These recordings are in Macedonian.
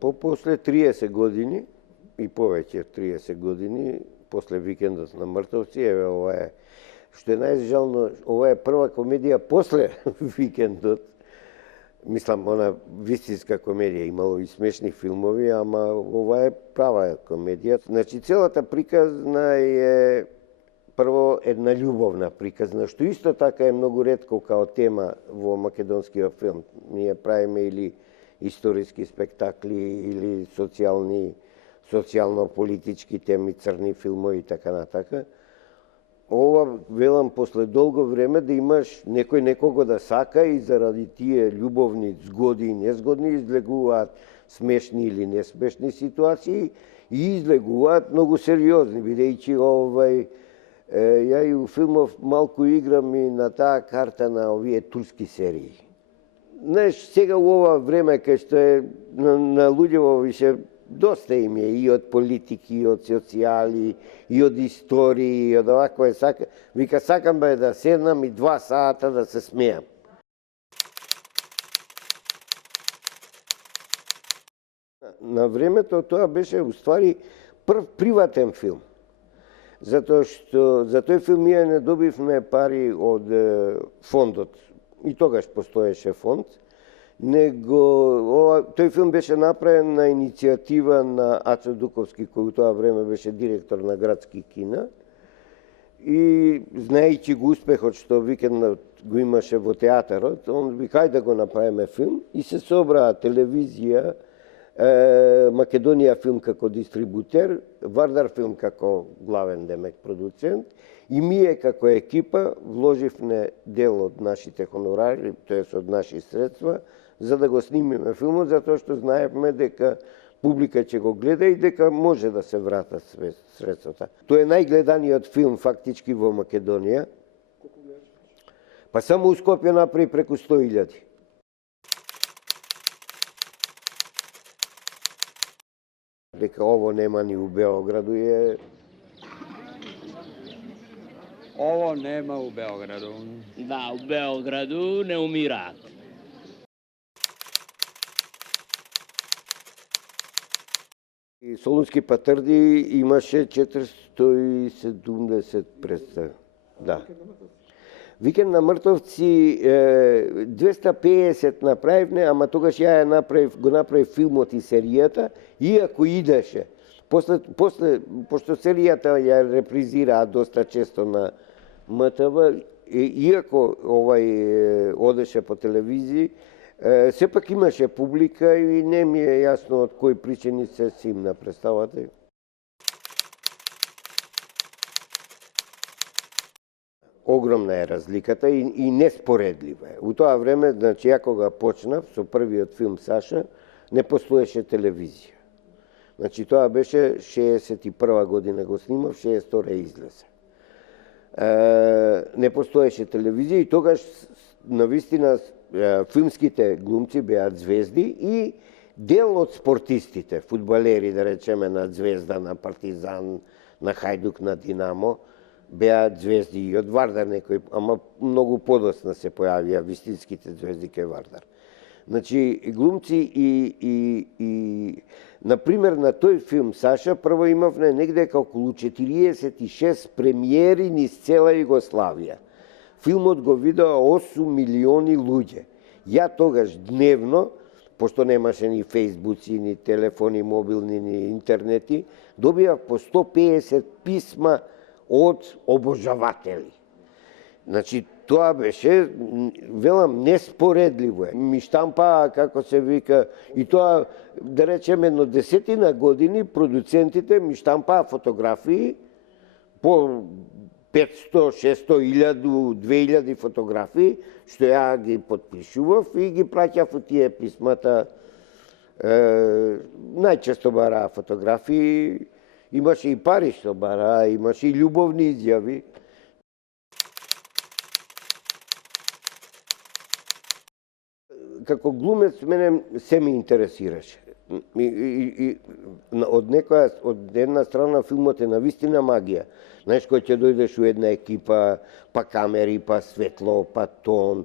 После 30 години и повеќе од 30 години, после Викендот на мртовци, еве ова е, што е најжално, ова е прва комедија после Викендот. Мислам, она вистинска комедија, имало и смешни филмови, ама ова е права комедија. Значи, целата приказна е прво една љубовна приказна, што исто така е многу ретко као тема во македонскиот филм. Ние правиме или историски спектакли, или социјално-политички теми, црни филмови и така натака. Ова, велам, после долго време да имаш некој некого да сака и заради тие љубовни згоди и незгодни излегуваат смешни или несмешни ситуации и излегуваат многу сериозни, бидејќи ја и у филмов малку играм и на таа карта на овие турски серии. Знаеш, сега у ова време кај што е на луѓево више доста им е и од политики, и од социјали, и од истории, и од оваква сака. Вика, сакам бе да седнам и 2 сата да се смеам. На времето тоа беше уствари прв приватен филм. Затоа што за тој филм ние не добивме пари од фондот. И тогаш постоеше фонд. Тој филм беше направен на иницијатива на Ацо Дуковски, кој у тоа време беше директор на Градски кино. И знаејќи го успехот што Викендот го имаше во театарот, он вика, ајде да го направиме филм. И се собраа телевизија, Македонија филм како дистрибутер, Вардар филм како главен демек продуцент, и ние како екипа вложивме дел од нашите хонорари, тоест од наши средства, за да го снимиме филмот, затоа што знаевме дека публика ќе го гледа и дека може да се вратат средствата. Тој е најгледаниот филм фактички во Македонија. Па само у Скопје направи преку 100.000. Дека ово нема ни у Београду е... Ово нема у Београду. Да, у Београду не умираат. И Солунски патарди имаше 470 представи. Да. Викенд на мртовци 250 направивме, ама тогаш ја го направив филмот и серијата, иако идеше. После, пошто серијата ја репризираа доста често на МТВ, иако одеше по телевизии, сепак имаше публика и не ми е јасно од кои причини се симна представата. Огромна е разликата и неспоредлива е. У тоа време, значи, ја кога почнав со првиот филм Саша, не постоеше телевизија. Значи, тоа беше 61 година го снимав, 62 излезе. Не постоеше телевизија и тогаш, навистина, филмските глумци беат звезди и дел од спортистите, фудбалери, да речеме, на Звезда, на Партизан, на Хајдук, на Динамо, беат звезди и од Вардар некои, ама многу подосна се појавија вистинските звезди кај Вардар. Значи, глумци и например, на тој филм Саша, прво имавме негде околу 46 премиери низ цела Југославија. Филмот го видоа 8 милиони луѓе. Ја тогаш дневно, пошто немаше ни фейсбуци, ни телефони мобилни, ни интернети, добија по 150 писма од обожаватели. Значи, тоа беше, велам, неспоредливо е. Ми штампаа, како се вика, и тоа, да речеме, едно 10 години продуцентите ми штампаа фотографии по 500, 600, 1000, 2000 фотографии, што ја ги подпишував и ги праќав у тие писмата. Најчесто бараа фотографии, имаше и пари што бараа, имаше и љубовни изјави. Како глумец мене се ми интересираше. Од една страна филмот е навистина магија. Знаеш, кој ќе дојдеш у една екипа, па камери, па светло, па тон,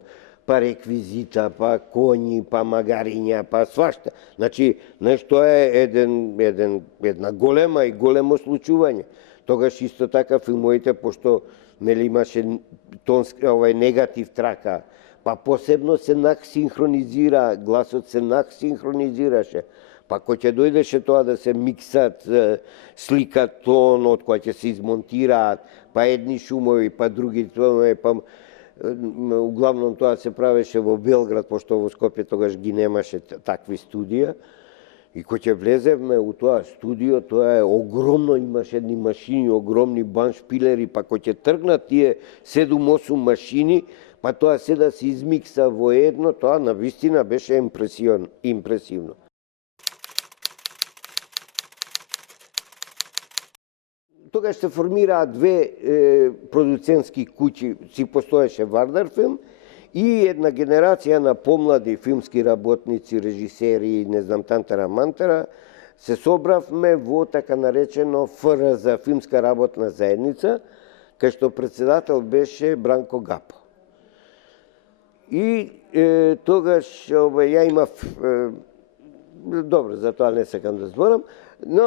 па реквизита, па коњи, па магариња, па свашта. Значи, нешто е една голема и големо случување. Тогаш исто така филмовите, пошто нели имаше негатив трака, па посебно се синхронизира, гласот се синхронизираше. Па кој ќе дојдеше тоа да се миксат слика, тон, од кој ќе се измонтираат, па едни шумови, па други тонови, па углавном тоа се правеше во Белград, пошто во Скопје тогаш ги немаше такви студија. И кој ќе влезевме у тоа студио, тоа е огромно, имаше едни машини, огромни баншпилери, па кој ќе тргнат тие 7-8 машини, па тоа се да се измикса во едно, тоа навистина беше импресивно. Тогаш се формираа две продуцентски куќи, си постоеше Вардар филм и една генерација на помлади филмски работници, режисери, не знам, тантара мантара, се собравме во така наречено ФРЗ, Филмска работна заедница, кај што председател беше Бранко Гапо. И тогаш ја имав, добро, за тоа не сакам да зборам, но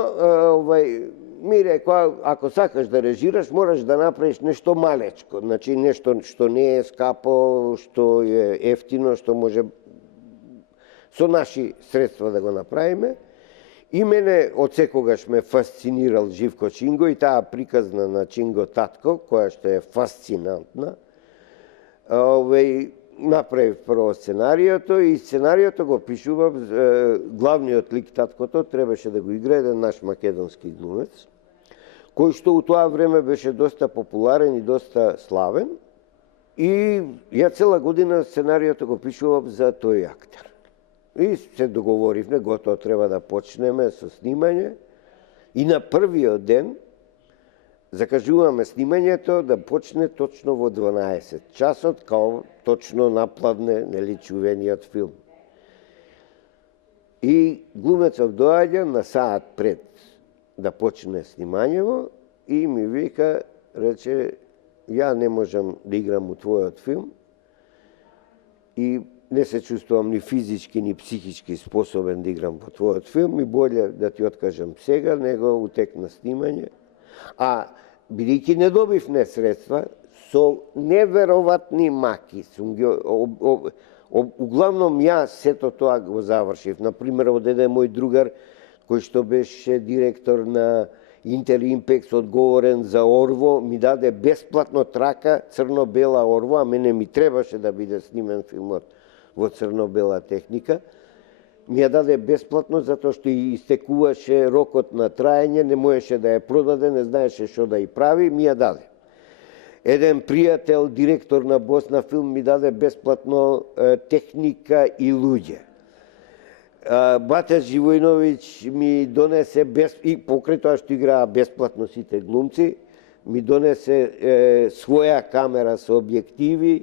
ми рекоа, ако сакаш да режираш, мораш да направиш нешто малечко, значи нешто што не е скапо, што е ефтино, што може со наши средства да го направиме. И мене од секогаш ме фасцинирал Живко Чинго и таа приказна на Чинго татко, која што е фасцинантна. Направив прво сценариото и сценариото го пишував, главниот лик таткото требаше да го играе еден наш македонски глумец, кој што у тоа време беше доста популарен и доста славен. И ја цела година сценариото го пишував за тој актер. И се договоривме, готово треба да почнеме со снимање. И на првиот ден закажуваме снимањето да почне точно во 12 часот, као точно напладне, нели, чувениот филм. И глумецов доаѓа на саат пред да почне снимањево и ми вика, рече, ја не можам да играм у твојот филм и не се чувствувам ни физички, ни психички способен да играм во твојот филм и боле да ти откажам сега, него утек на снимање. А бидејќи не добив средства, со невероватни маки сум ги углавном ја сето тоа го завршив. Например, од еден мој другар кој што беше директор на Интеримпекс, одговорен за Орво, ми даде бесплатно трака црно-бела Орво, а мене ми требаше да биде снимен филмот во црно-бела техника. Ми ја даде бесплатно затоа што и истекуваше рокот на траење, не можеше да ја продаде, не знаеше што да ја прави, ми ја даде. Еден пријател, директор на Босна филм, ми даде бесплатно техника и луѓе. Бата Живојновиќ ми донесе, и покрај тоа што играа бесплатно сите глумци, ми донесе своја камера со објективи,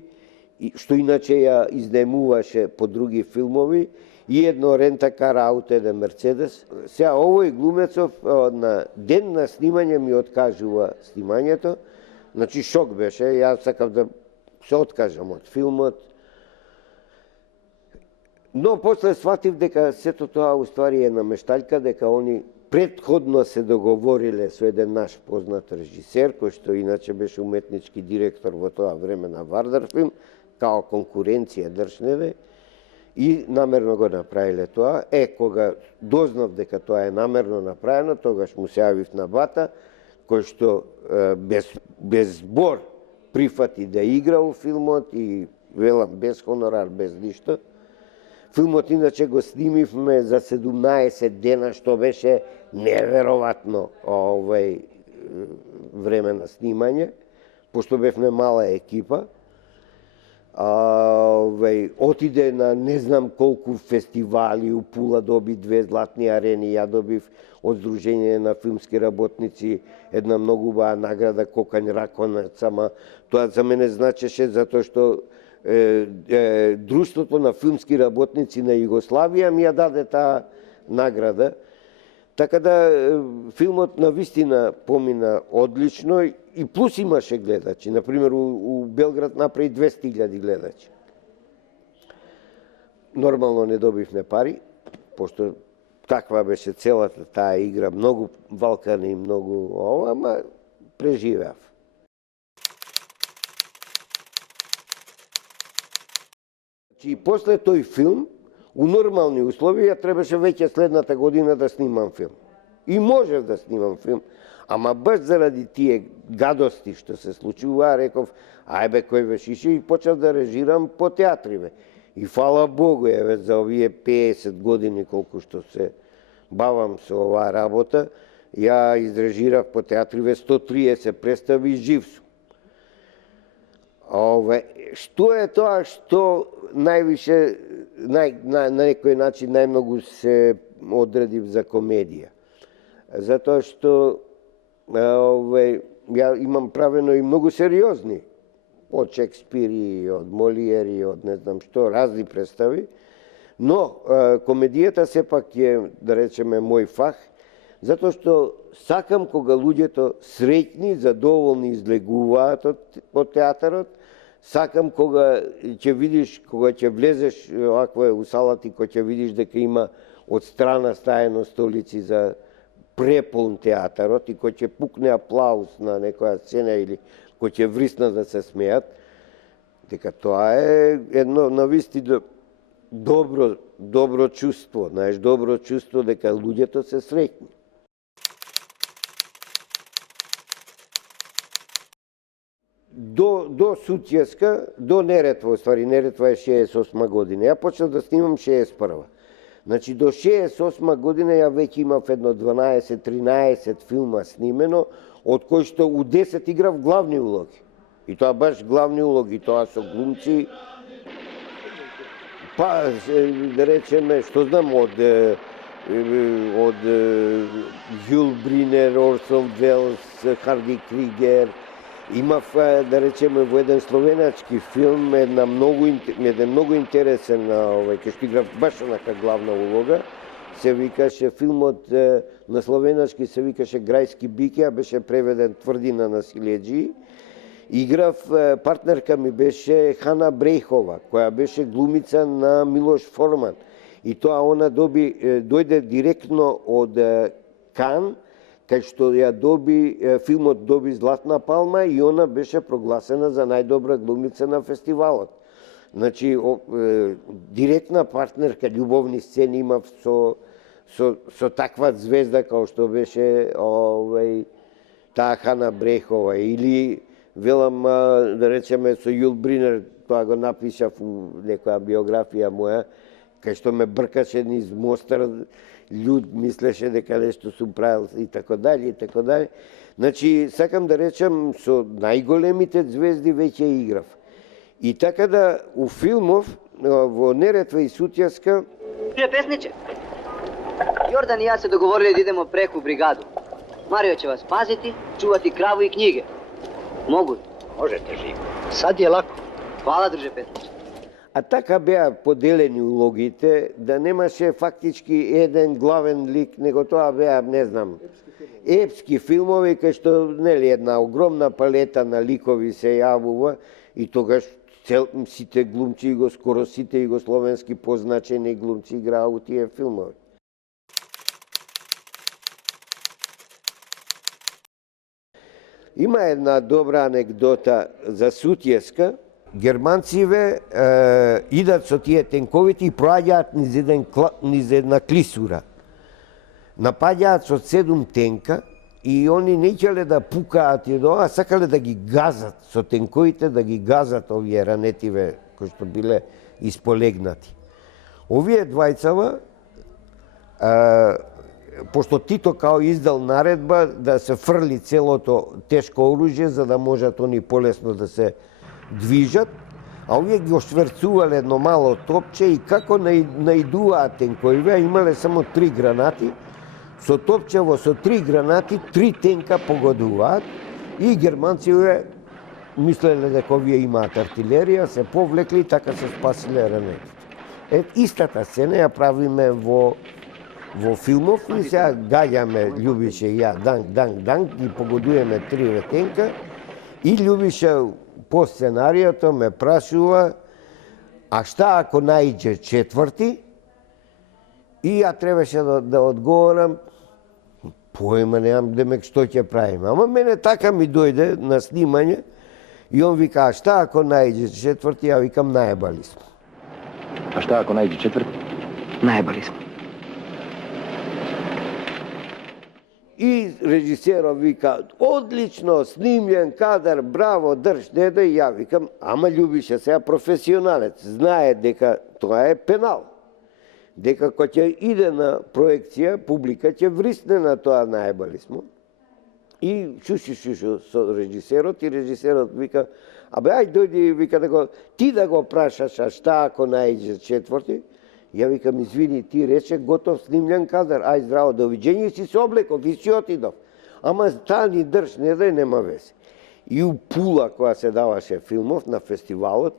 што иначе ја изнемуваше по други филмови, и едно рентакар ауто, еден Мерцедес. Сега, овој глумецов на ден на снимање ми откажува снимањето. Значи, шок беше, јас сакав да се откажам од филмот. Но после сватив дека сето тоа уствари е намештаljка, дека они предходно се договориле со еден наш познат режисер, кој што иначе беше уметнички директор во тоа време на Вардар филм, као конкуренција држневе, и намерно го направиле тоа. Кога дознав дека тоа е намерно направено, тогаш му се јавив на Бата, кој што без збор прифати да игра у филмот и велам без хонорар, без ништо. Филмот иначе го снимивме за 17 дена, што беше неверојатно време на снимање, пошто бевме мала екипа. Отиде на не знам колку фестивали, у Пула доби 2 златни арени, ја добив од Сдружение на филмски работници една многу убава награда Кокањ Раконец, ама тоа за мене значеше затоа што Друштвото на филмски работници на Југославија ми ја даде таа награда. Така да филмот навистина помина одлично и плюс имаше гледачи. Например, у Белград направи 200.000 гледачи. Нормално не добивме пари, пошто таква беше целата таа игра, многу валкани, многу ова, ама преживеав. И после тој филм, у нормални услови, ја требаше веќе следната година да снимам филм. И можев да снимам филм, ама баш заради тие гадости што се случува, реков, ајбе кој вешише, и почнав да режирам по театриве. И фала Богу, еве, за овие 50 години колку што се бавам со оваа работа, ја изрежирав по театриве 130 представи жив сум. Што е тоа што највише, на некој начин најмногу се одредив за комедија? Затоа што ја имам правено и многу сериозни, од Шекспири, од Молиери, од не знам што, разни представи, но комедијата сепак е, да речеме, мој фах, затоа што сакам кога луѓето среќни, задоволни излегуваат од театарот, сакам кога ќе видиш, кога ќе влезеш овакво у салата и кога ќе видиш дека има од страна стаено столици за преполн театарот и кој ќе пукне аплауз на некоја сцена или кој ќе врисна да се смеат, дека тоа е едно навистина добро чувство, знаеш, добро чувство дека луѓето се среќни. До Сутјеска, до Неретва, ствари, Неретва е 68 година. Ја почнав да снимам 61. Значи, до 68 година ја веќе имав едно 12-13 филма снимено, од кои што у 10 играв главни улоги. И тоа баш главни улоги, тоа со глумци, па, да речеме, што знам, од Јул Бринер, Орсон Велс, Харди Кригер. Имав, да речеме, во еден словеначки филм, еден многу интересен, кај што играв баш онака главна улога, се викаше, филмот на словеначки се викаше Грајски бике, а беше преведен Тврдина на силеџии. Играв, партнерка ми беше Хана Брейхова, која беше глумица на Милош Форман. И тоа она дојде директно од Кан, кај што ја филмот доби Златна палма и она беше прогласена за најдобра глумица на фестивалот. Значи, директна партнерка, љубовни сцени имав со таква звезда као што беше таа Хана Брехова. Или, велам, да речеме, со Јул Бринер, тоа го напишав у некоја биографија моја, кај што ме бркаше низ Мостар, људ мислеше дека нешто сум правил и така дали, и така дали. Значи, сакам да речем, со најголемите звезди веќе играв. И така да, у филмов, во Неретва и Сутјеска... Чуе, песниче, Јордан и јас се договорили да идемо преку бригаду. Марио ќе вас пазити, чувати краву и книге. Могу ли? Можете, Живко. Сад е лако. Хвала, друже песниче. А така беа поделени улогите, да немаше фактички еден главен лик, него тоа беа, не знам, епски филмови, кај што, нели, една огромна палета на ликови се јавува и тогаш сите глумци, скоро сите југословенски позначени глумци играа у тие филмови. Има една добра анекдота за Сутјеска. Германциве идат со тие тенковите и проаѓаат низ една клисура. Напаѓаат со 7 тенка и они не ќеле да пукаат и тоа, сакале да ги газат со тенковите, да ги газат овие ранетиве кои што биле исполегнати. Овие двајцава, пошто Тито као издал наредба да се фрли целото тешко оружје за да можат они полесно да се движат, а овие ги ошверцувале едно мало топче и како наидуваат тенковиве, имале само 3 гранати, со топчево со 3 гранати, 3 тенка погодуваат и германциве мислеле дека овие имаат артилерија, се повлекли и така се спасиле ранетите. Истата сцена ја правиме во филмов и сега гаѓаме Љубиша и ја, данг, ги погодуеме 3 тенка и Љубиша по сценариото ме прашува А шта ако најде четврти? И ја требаше да одговорам, појма немам, демек што ќе правиме. Ама мене така ми дојде на снимање и он вика, а шта ако најде четврти? Ја викам, најбали сме. A šta ako najde četvrti? Najbolji smo. И режисерот вика, одлично, снимљен кадар, браво, држ, не да, ја викам, ама љубише сега професионалец, знае дека тоа е пенал. Дека кога ќе иде на проекција, публика ќе врисне на тоа најбали смо. И шушу со режисерот, и режисерот вика, абе, ај дојди, вика, ти да го прашаш, а шта ако најде четврти? Ја викам, извини, ти рече, готов снимљен кадар, ај здраво, довиđење, и си се облеков, и си отидов. Ама стани, држ, не дај, нема везе. И у Пула, која се даваше филмов на фестивалот,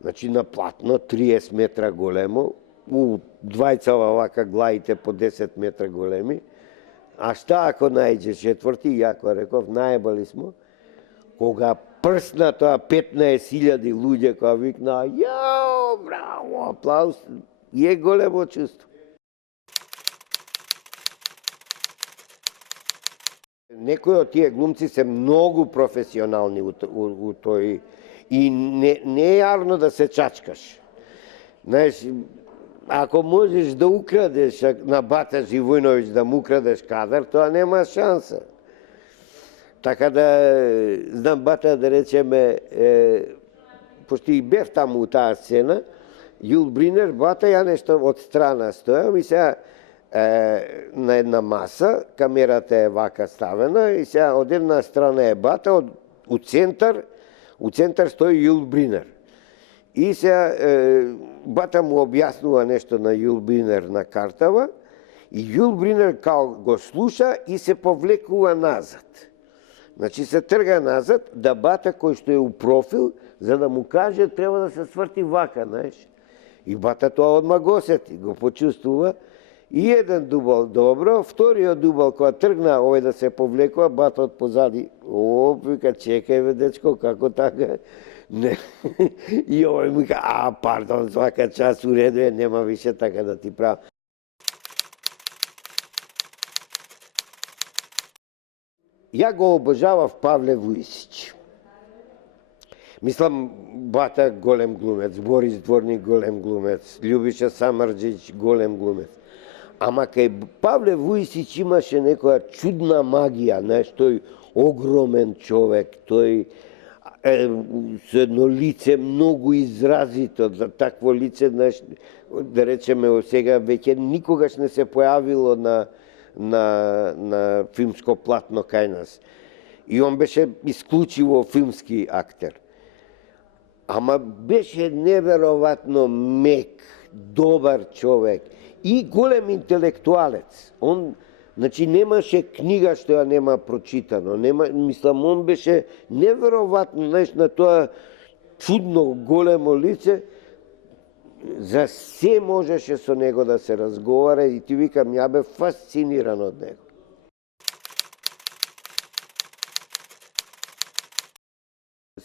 значи на платно, 30 метра големо, у двајцава вака глаите по 10 метра големи, а шта ако најде четврти, ја која реков, најбали смо, кога прсна тоа 15.000 луѓе која викна, јао, браво, аплауз, е големо чувство. Некои од тие глумци се многу професионални у тој и не е јарно да се чачкаш. Знаеш, ако можеш да украдеш на Бата Живојновиќ, да му украдеш кадар, тоа нема шанса. Така да, знам Бата да речеме, пошто и бев таму у таа сцена, Јул Бринер, Бата, ја нешто од страна стојам и сега на една маса, камерата е вака ставена и сега од една страна е Бата, у центар стои Јул Бринер. И сега Бата му објаснува нешто на Јул Бринер на картава и Јул Бринер као го слуша и се повлекува назад. Значи се трга назад да Бата кој што е у профил, за да му каже треба да се сврти вака, знаеш. И Бата тоа одма го сети, го почувствува. И еден дубал добро, вториот дубал кога тргна овој да се повлекува, Бата од позади, вика, чекај бе дечко, како така? Не. И овој му вика, пардон, свака час уреду е, нема више така да ти правам. Ја го обожавав Павле Вујсич. Мислам, Бата голем глумец, Борис Дворник голем глумец, Љубиша Самарџиќ голем глумец. Ама кај Павле Вујсич имаше некоја чудна магија, знаеш, тој огромен човек, тој со едно лице многу изразито, за такво лице, знаеш, да речеме, сега веќе никогаш не се појавило на филмско платно кај нас. И он беше исклучиво филмски актер. Ама беше неверојатно мек, добар човек и голем интелектуалец. Он, значи, немаше книга што ја нема прочитано. Мислам, он беше неверојатно, знаеш, на тоа чудно големо лице, за се можеше со него да се разговара и ти викам, ја бе фасциниран од него.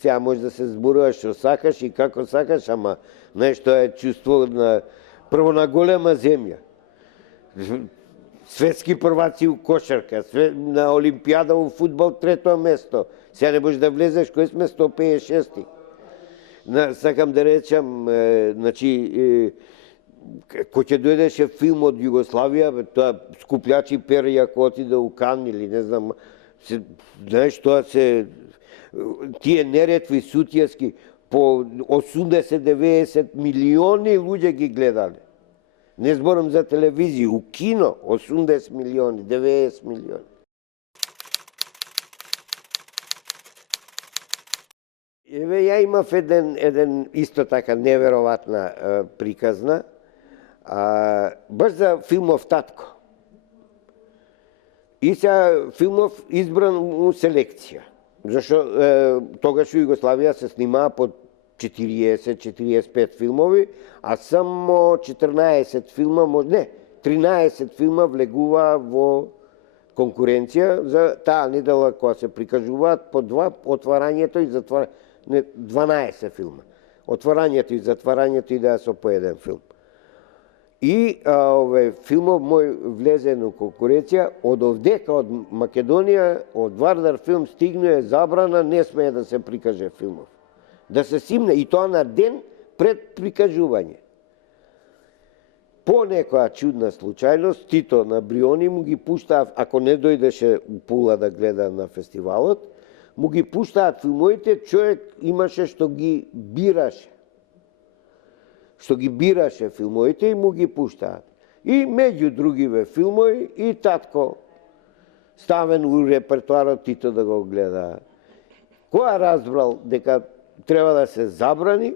Сега може да се зборуваш што сакаш и како сакаш, ама нешто е чувство прво на голема земја. Светски прваци у кошарка, на Олимпијада у фудбал трето место. Сега не можеш да влезеш, кој сме 156-ти. Сакам да речам, значи, кој ќе дојдеше филм од Југославија, тоа Скуплјачи перја ако отиде у Кан или не знам, знаеш, тоа се тие неретви сутијски по 80-90 милиони луѓе ги гледале. Не зборам за телевизија, у кино 80 милиони, 90 милиони. Еве, ја имав еден исто така неверојатна приказна, баш за филмов Татко. И сега филмов избран у селекција. Зашто тогаш у Југославија се снимаа по 40-45 филмови, а само 14 филма, не, 13 филма влегуваа во конкуренција за таа недела која се прикажуваат по два отварањето и затварањето, 12 филма. Отворањето и затварањето идеа со по еден филм. И филмов мој влезе на конкуренција, од овдека, од Македонија, од Вардар филм стигнува забрана, не смее да се прикаже филмов. Да се симне, и тоа на ден пред прикажување. По некоја чудна случајност, Тито на Бриони му ги пуштаат, ако не дојдеше у Пула да гледа на фестивалот, му ги пуштаат филмовите, човек имаше што ги бираше. Што ги бираше филмовите и му ги пуштаат. И меѓу другиве филмови и татко ставен у репертуарот Тито да го гледа. Која разбрал дека треба да се забрани,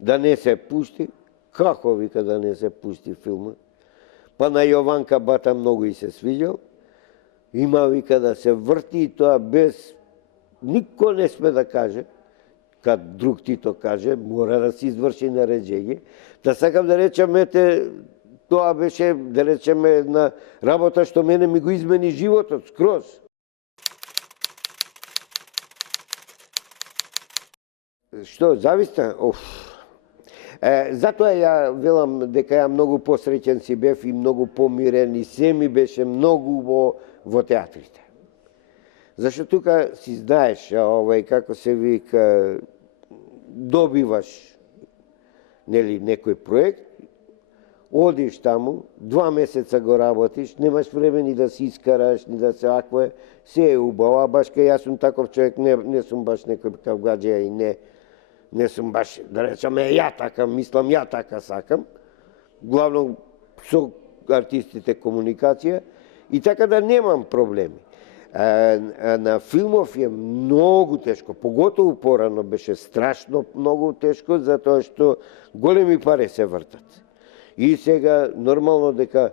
да не се пушти, како вика да не се пусти филмот? Па на Јованка Бата многу и се свиѓал. Има вика да се врти и тоа без нико не сме да каже, кад друг Тито каже, мора да се изврши нареđење. Да сакам да речем, тоа беше, да речеме, една работа што мене ми го измени животот скроз. Што, зависта? Затоа ја велам дека ја многу посреќен си бев и многу помирен и се ми беше многу во театрите. Зашто тука си знаеш, како се вика, добиваш некој проект, одиш таму, 2 месеца го работиш, немаш време ни да се искараш, ни да се акве, се е убаво, баш кај јас сум таков човек, не сум баш некој кавгаджија и не сум баш, да речеме, ја така мислам, ја така сакам. Главно со артистите комуникација и така да немам проблеми. На филмов е многу тешко, поготово порано беше страшно многу тешко, затоа што големи пари се вртат. И сега нормално дека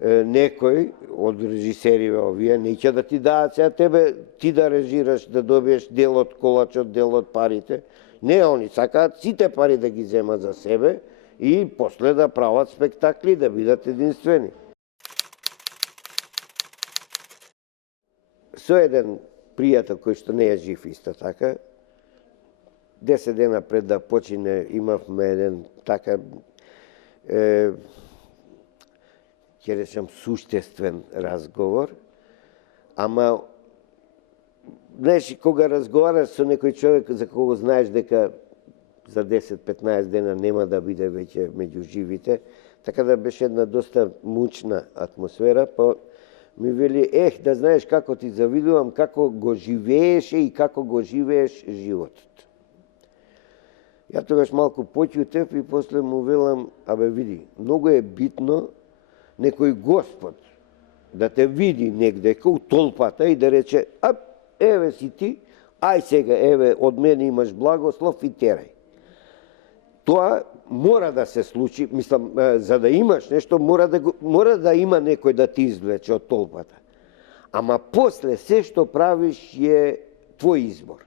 некој од режисериве овие неќе да ти даат сега тебе, ти да режираш, да добиеш дел од колачот, дел од парите. Не, они сакаат сите пари да ги земат за себе и после да прават спектакли, да бидат единствени. Со еден пријател кој што не е жив исто така, 10 дена пред да почине имавме еден така, ќе речем, суштествен разговор, ама знаеш, кога разговараш со некој човек за кого знаеш дека за 10-15 дена нема да биде веќе меѓу живите, така да беше една доста мучна атмосфера, па ми вели, да знаеш како ти завидувам, како го живееше и како го живееш животот. Ја тогаш малку поќутев и после му велам, види, многу е битно некој Господ да те види негде у толпата и да рече, еве си ти, ај сега, еве, од мене имаш благослов и терај. Тоа мора да се случи, мислам, за да имаш нешто, мора да има некој да ти извлече од толпата. Ама после се што правиш е твој избор.